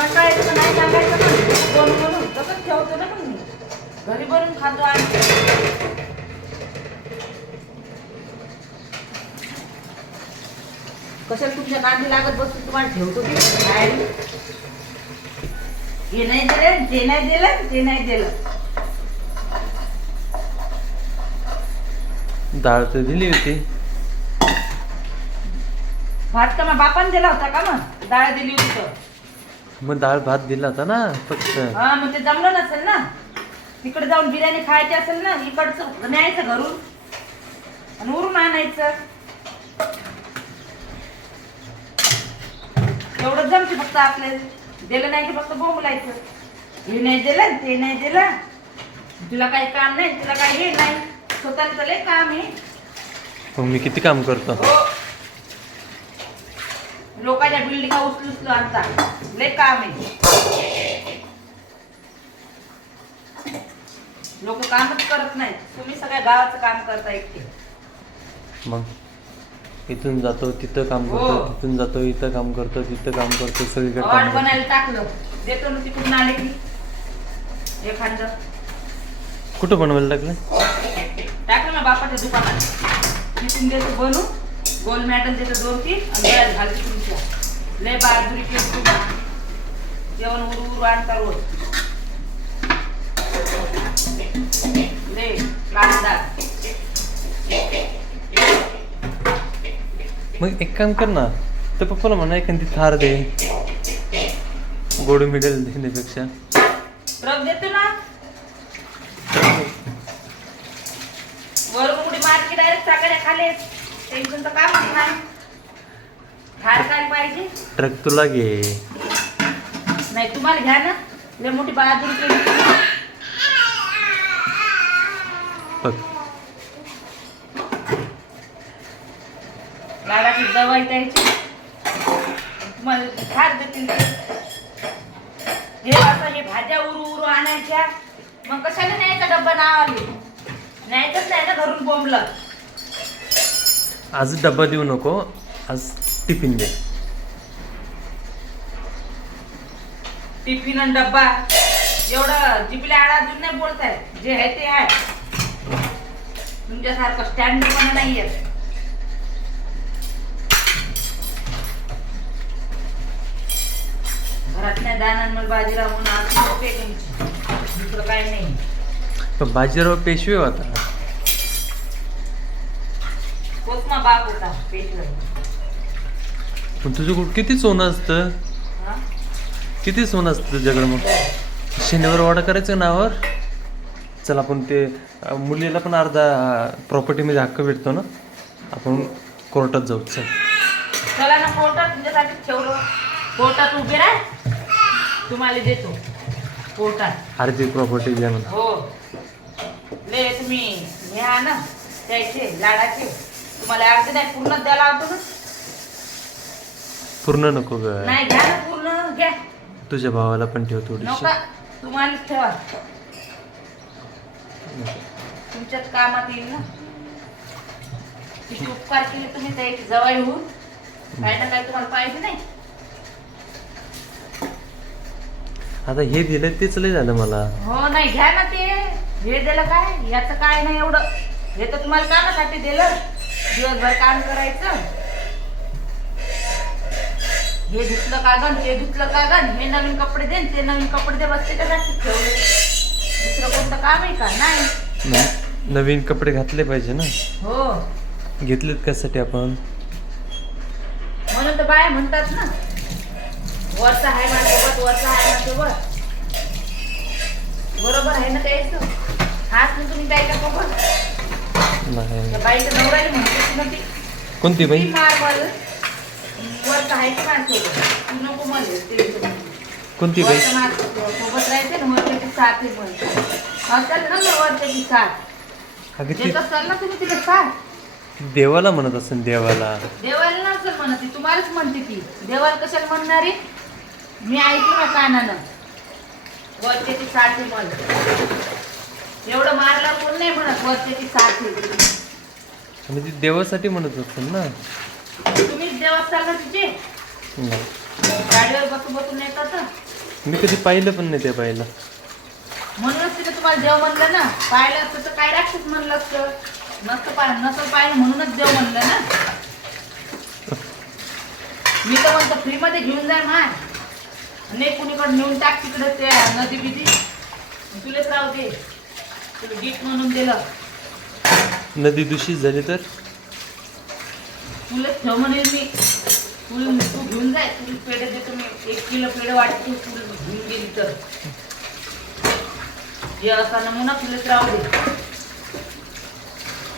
कंटाळायचं तर नाही सांगायचं पण बनवून तसंच ठेवतो ना पण मी घरी बनवून खातो आणि कशाला तुमच्या नांदी लागत बसून तुम्हाला ठेवतो की हे नाही दिलं ते नाही दिलं ते नाही दिलं. डाळ तर दिली होती. भात का मग बापाने दिला होता का मग डाळ दिली होती तर मग डाळ भात दिला होता ना फक्त. हा मग ते जमलं नसेल ना तिकडे जाऊन बिर्याणी खायची असेल ना इकडचं न्यायचं घरून आणि उरून आणायचं एवढं जमते फक्त आपल्याला दिलं नाही की फक्त बोंबलायचं हे नाही दिलं ते नाही दिलं तुला काही काम नाही तुला काही हे नाही स्वतःला तर लय काम आहे. मग मी किती काम करतो. हो लोकांच्या बिल्डिंगा उचलून आणता लय काम आहे. लोक कामच करत नाहीत तुम्ही सगळ्या गावाचं काम करता एकटे. मग इथून जातो तिथं काम हो. करतो तिथून जातो इथं काम करतो तिथं काम करतो सगळीकडे वाट काम करतो. बनायला टाकलं देतो ना तिकडून आले की एखादं कुठं बनवायला टाकलं. टाकलं ना बापाच्या दुकानात तिथून देतो बनू गोल मॅटल देतो 2-3 आणि गळ्यात घालते तुमच्या लय बहादुरी केली तुम्ही जेवण उरू आणता रोज लय कांदा. मग एक काम कर ना तर पप्पाला म्हणा एखादी थार दे गोड मिळेल देण्यापेक्षा. ट्रक देतो ना वरून उडी मार की डायरेक्ट चाकड्या खाली टेन्शन तर काम नाही. थार काय पाहिजे ट्रक तुला घे. नाही तुम्हाला घ्या ना लय मोठी बहादुरी केली बघ लाडाची दवाई द्यायची तुम्हाला खात देतील ते. हे असं हे भाज्या उरू आणायच्या मग कशाला न्यायचा डब्बा नावाले न्यायचंच नाही ना घरून बोंबलं. आज डब्बा देऊ नको आज टिफिन दे. टिफिन आणि डब्बा एवढं जिबले आळाजून नाही बोलताय जे आहे ते आहे तुमच्यासारखं स्टँड पण नाहीये. घरात नाही दानांवर बाजीराव म्हणून आज होते तुमची दुसरं काही नाही. पण बाजीराव पेशवे होता. तोच मग बाप होता पेशवा. पण तुझं किती सोनं असतं हा? किती सोनं असतं तुझ्याकडे. मग शनिवार वाडा करायचं नावावर. चल आपण ते मुलीला पण अर्धा प्रॉपर्टीमध्ये हक्क भेटतो ना आपण कोर्टात जाऊ. चल चला ना कोर्टात तुमच्यासाठी ठेवलं कोर्टात उभे राह तुम्हाला देतो कोर्टात अर्धी प्रॉपर्टी द्या म्हणा. हो ले तुम्ही घ्या ना द्यायचे लाडाचे तुम्हाला अर्धे नाही पूर्ण द्यायला होतो ना. पूर्ण नको ग. नाही घ्या ना पूर्ण घ्या तुझ्या भावाला पण ठेव थोडीशी. नका तुम्हालाच ठेवा तुमच्याच कामात येईल ना. किती उपकार केले तुम्ही त्याची जवळ होऊन काय ना काय तुम्हाला पाहिजे नाही. आता हे दिलं तेच लय झालं मला. हो नाही घ्या ना ते हे दिलं काय याचं काय नाही एवढं हे तर तुम्हाला कामासाठी दिलं दिवसभर काम करायचं. हे धुतलं कागद ते धुतलं कागद हे नवीन कपडे दे ते नवीन कपडे दे बस त्याच्यासाठी ठेवले दुसरं कोणतं काम आहे का नाही. नवीन कपडे घातले पाहिजे ना. हो घेतलेत कशासाठी आपण म्हणून तर बाय म्हणतात ना वरचा आहे माझ्यासोबत वरचा आहे माझ्यासोबत बरोबर आहे ना त्याचं. हाच ना तुम्ही काय का सोबत नाही. त्या बाईच्या नवऱ्याने म्हणते ना ती कोणती बाई. मार मला वरचा आहे की माझ्यासोबत तू नको मला ते कोणती बाई. सोबत राहायचे ना वरच्याची साथ आहे म्हणते असेल ना मग वरच्याची साथ अगं देत असाल ना तुम्ही तिथे साथ. देवाला म्हणत असेल देवाला. देवाला नसेल म्हणत ती तुम्हालाच म्हणते ती देवाला कशाला म्हणणारी मी ऐकू ना कानानं वरच्याची साथ आहे मला एवढं मारला कोण नाही म्हणत वरच्याची साथ आहे. आणि ती देवासाठी म्हणत असेल ना. तुम्हीच देव असाल ना तिचे नाही. गाडीवर बसून बसून येतात मी कधी पाहिलं पण नाही ते पाहिलं. म्हणूनच तिने तुम्हाला देव म्हणलं ना. पाहिलं असतं तर काय राक्षस म्हणलं असतं. नसतं पाहिलं म्हणूनच देव म्हणलं ना. मी तर म्हणतो फ्री मध्ये घेऊन जाय माय. नाही कुणीकडे नेऊन टाक तिकडे ते नदी बिदी. तुलाच राहू दे. तुला गिफ्ट म्हणून दिलं. नदी दूषित झाली तर तुलाच ठेव म्हणेल मी. तू घेऊन जाय. तुला पेढे देतो मी. 1 किलो पेढे वाटतो तुला घेऊन गेली तर. हे असा नमुना तुलाच राहू दे.